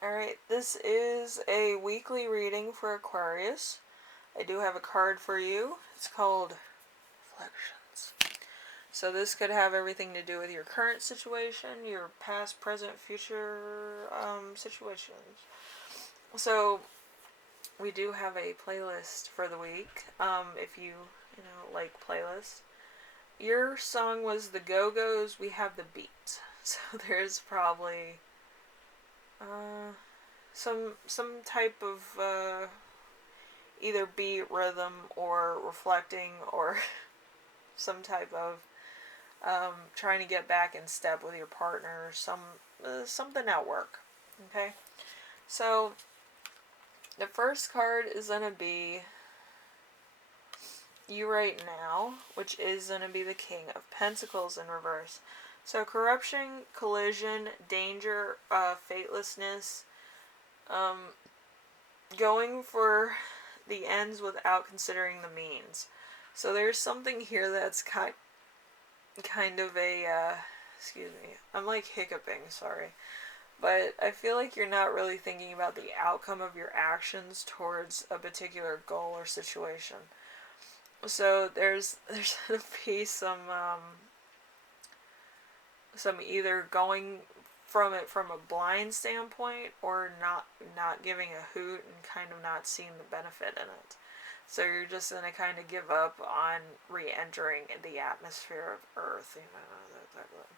Alright, this is a weekly reading for Aquarius. I do have a card for you. It's called Reflections. So this could have everything to do with your current situation, your past, present, future situations. So we do have a playlist for the week. If you like playlists. Your song was the Go-Go's We Have the Beat. So there's probably some type of either beat, rhythm, or reflecting, or some type of trying to get back in step with your partner, or something at work. Okay, so the first card is gonna be you right now, which is gonna be the King of Pentacles in reverse. So corruption, collision, danger, fatelessness, going for the ends without considering the means. So there's something here that's kind of a, excuse me, I'm like hiccuping, sorry. But I feel like you're not really thinking about the outcome of your actions towards a particular goal or situation. So there's gonna be some either going from it from a blind standpoint or not giving a hoot and kind of not seeing the benefit in it. So you're just gonna kind of give up on re-entering the atmosphere of Earth, that type of thing.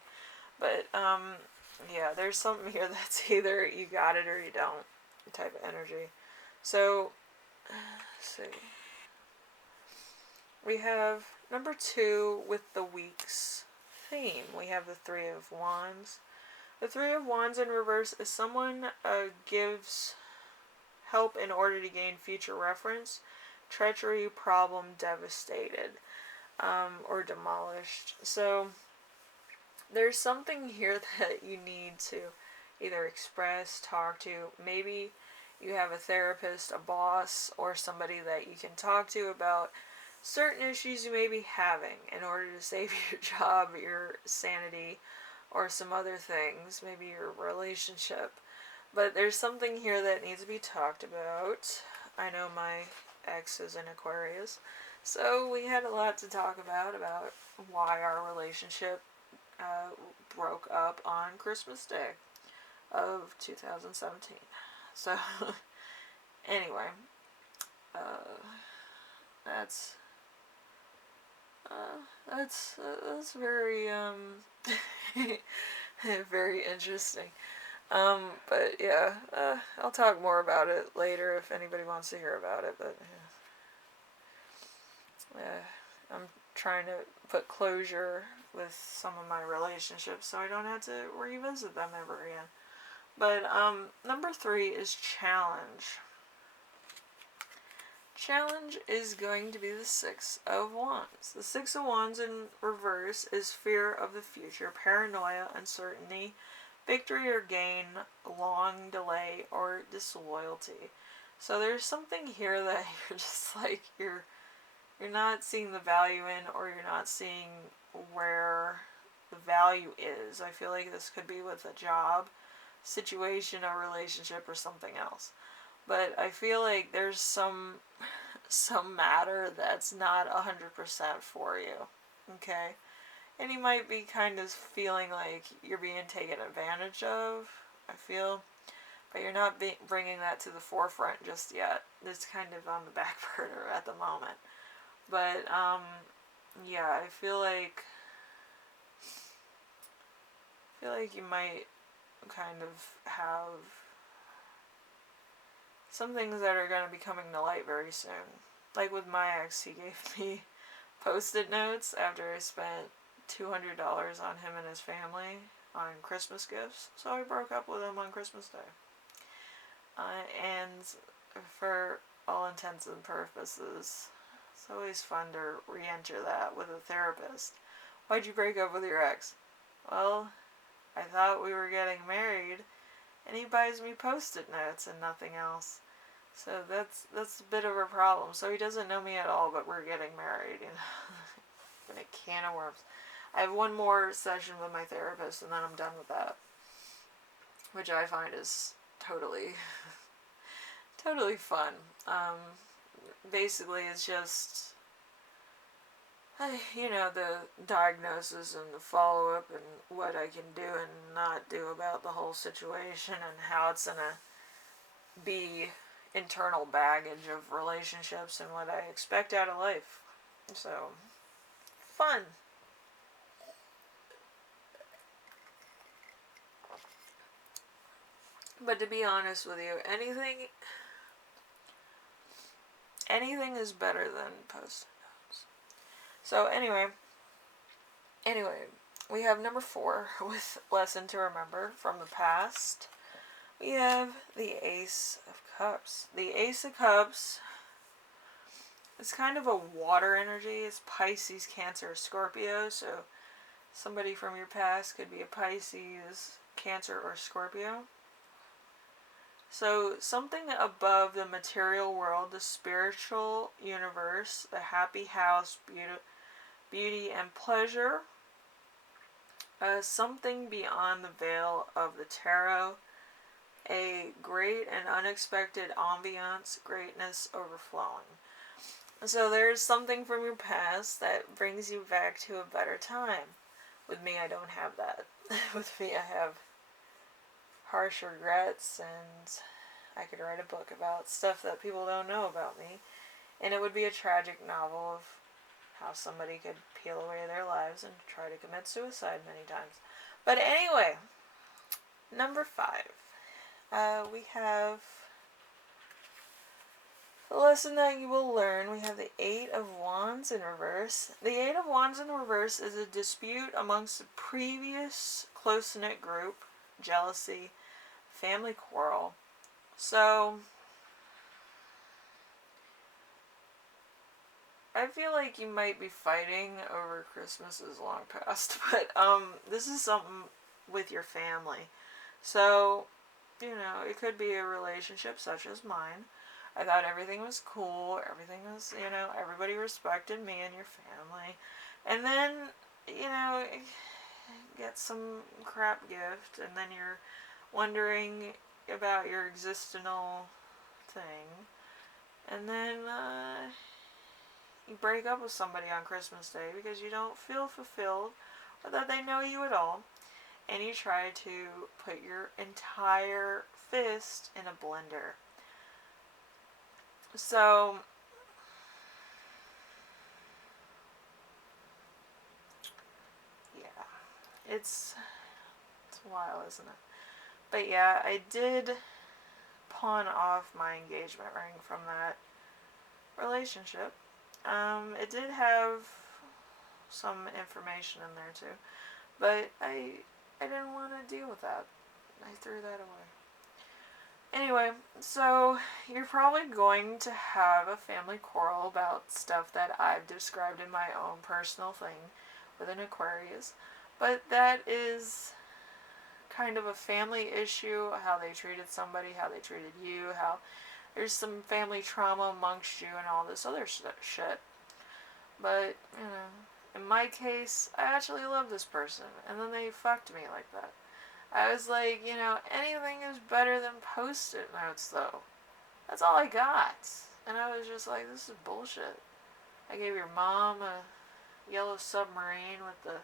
But yeah, there's something here that's either you got it or you don't type of energy. So let's see. We have number 2 with the week's theme. We have the Three of Wands. The Three of Wands in reverse is someone gives help in order to gain future reference. Treachery, problem, devastated, or demolished. So there's something here that you need to either express, talk to. Maybe you have a therapist, a boss, or somebody that you can talk to about certain issues you may be having in order to save your job, your sanity, or some other things, maybe your relationship. But there's something here that needs to be talked about. I know my ex is an Aquarius, so we had a lot to talk about why our relationship broke up on Christmas Day of 2017. So, anyway, that's very very interesting. But yeah, I'll talk more about it later if anybody wants to hear about it. But yeah, I'm trying to put closure with some of my relationships so I don't have to revisit them ever again. But number 3 is challenge. Challenge is going to be the Six of Wands. The Six of Wands in reverse is fear of the future, paranoia, uncertainty, victory or gain, long delay, or disloyalty. So there's something here that you're just like you're not seeing the value in, or you're not seeing where the value is. I feel like this could be with a job situation, a relationship, or something else. But I feel like there's some matter that's not 100% for you. Okay? And you might be kind of feeling like you're being taken advantage of, I feel. But you're not bringing that to the forefront just yet. It's kind of on the back burner at the moment. But, yeah, I feel like you might kind of have some things that are going to be coming to light very soon. Like with my ex, he gave me post-it notes after I spent $200 on him and his family on Christmas gifts. So I broke up with him on Christmas Day. And for all intents and purposes, it's always fun to re-enter that with a therapist. Why'd you break up with your ex? Well, I thought we were getting married, and he buys me post-it notes and nothing else. So that's a bit of a problem. So he doesn't know me at all, but we're getting married. A can of worms. I have one more session with my therapist, and then I'm done with that, which I find is totally, totally fun. Basically, it's just, the diagnosis and the follow-up and what I can do and not do about the whole situation and how it's gonna be internal baggage of relationships and what I expect out of life. So, fun. But to be honest with you, anything is better than post-it notes. So anyway, we have number 4 with lesson to remember from the past. We have the Ace of Cups. The Ace of Cups is kind of a water energy. It's Pisces, Cancer, Scorpio. So somebody from your past could be a Pisces, Cancer, or Scorpio. So something above the material world, the spiritual universe, the happy house, beauty and pleasure. Something beyond the veil of the tarot. A great and unexpected ambiance, greatness overflowing. So there's something from your past that brings you back to a better time. With me, I don't have that. With me, I have harsh regrets, and I could write a book about stuff that people don't know about me. And it would be a tragic novel of how somebody could peel away their lives and try to commit suicide many times. But anyway, number 5. We have the lesson that you will learn. We have the 8 of Wands in reverse. The 8 of Wands in reverse is a dispute amongst the previous close-knit group, jealousy, family quarrel. So I feel like you might be fighting over Christmases long past, but this is something with your family. So, it could be a relationship such as mine. I thought everything was cool, everything was, everybody respected me and your family. And then, get some crap gift, and then you're wondering about your existential thing. And then, you break up with somebody on Christmas Day because you don't feel fulfilled or that they know you at all, and you try to put your entire fist in a blender. So yeah, it's a while, isn't it? But yeah, I did pawn off my engagement ring from that relationship. It did have some information in there too, but I didn't want to deal with that. I threw that away. Anyway, so you're probably going to have a family quarrel about stuff that I've described in my own personal thing with an Aquarius, but that is kind of a family issue, how they treated somebody, how they treated you, how there's some family trauma amongst you and all this other shit. But, in my case, I actually love this person, and then they fucked me like that. I was like, anything is better than post-it notes, though. That's all I got. And I was just like, this is bullshit. I gave your mom a yellow submarine with the,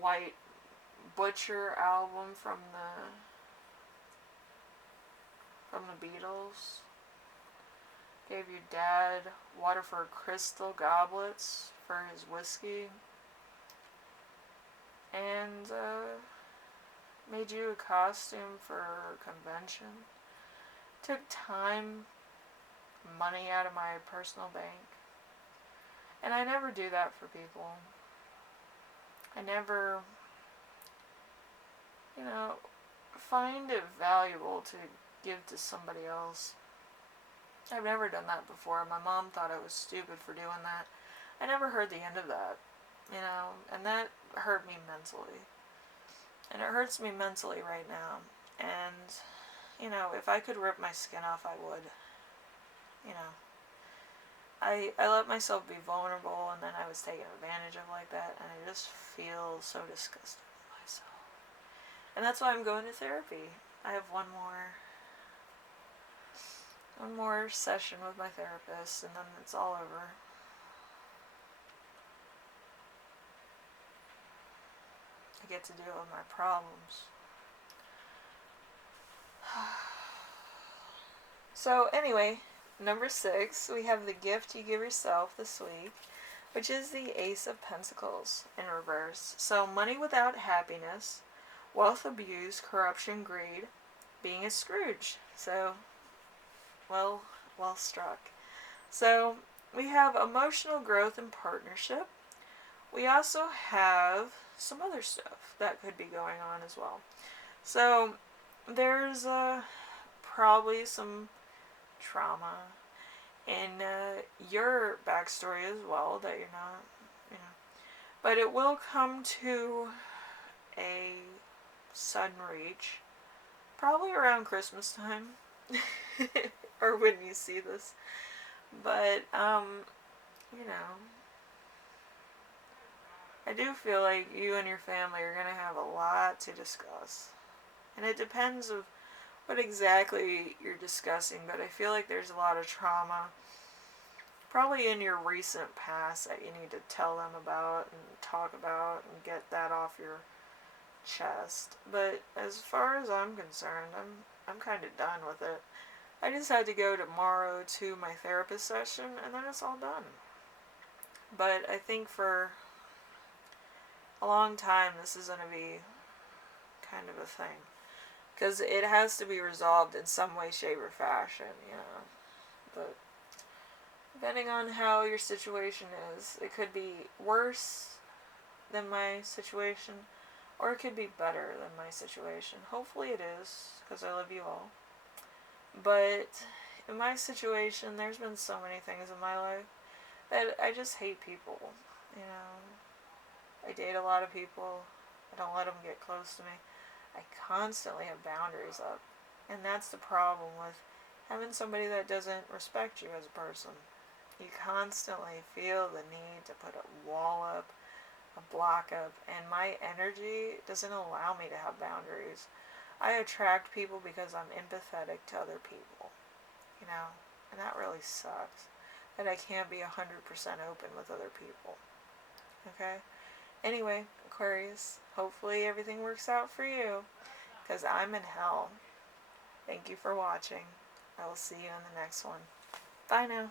white Butcher album from the Beatles. Gave your dad Waterford crystal goblets for his whiskey. And, made you a costume for a convention. Took time, money out of my personal bank. And I never do that for people. I never, find it valuable to give to somebody else. I've never done that before. My mom thought I was stupid for doing that. I never heard the end of that, and that hurt me mentally. And it hurts me mentally right now. And, if I could rip my skin off, I would. I let myself be vulnerable, and then I was taken advantage of like that, and I just feel so disgusted with myself. And that's why I'm going to therapy. I have one more session with my therapist, and then it's all over. I get to deal with my problems. So anyway, number 6, we have the gift you give yourself this week, which is the Ace of Pentacles in reverse. So money without happiness, wealth abuse, corruption, greed, being a Scrooge. So, well struck. So we have emotional growth and partnership. We also have some other stuff that could be going on as well. So there's probably some trauma in your backstory as well that you're not, but it will come to a sudden reach, probably around Christmas time, or when you see this. But I do feel like you and your family are gonna have a lot to discuss, and it depends of what exactly you're discussing, but I feel like there's a lot of trauma probably in your recent past that you need to tell them about and talk about and get that off your chest. But as far as I'm concerned, I'm kind of done with it. I just had to go tomorrow to my therapist session, and then it's all done. But I think for a long time this is going to be kind of a thing, because it has to be resolved in some way, shape, or fashion, But depending on how your situation is, it could be worse than my situation, or it could be better than my situation. Hopefully it is, because I love you all. But in my situation, there's been so many things in my life that I just hate people, I date a lot of people. I don't let them get close to me. I constantly have boundaries up. And that's the problem with having somebody that doesn't respect you as a person. You constantly feel the need to put a wall up, a block up, and my energy doesn't allow me to have boundaries. I attract people because I'm empathetic to other people, and that really sucks, that I can't be 100% open with other people, okay? Anyway, Aquarius, hopefully everything works out for you, because I'm in hell. Thank you for watching. I will see you in the next one. Bye now.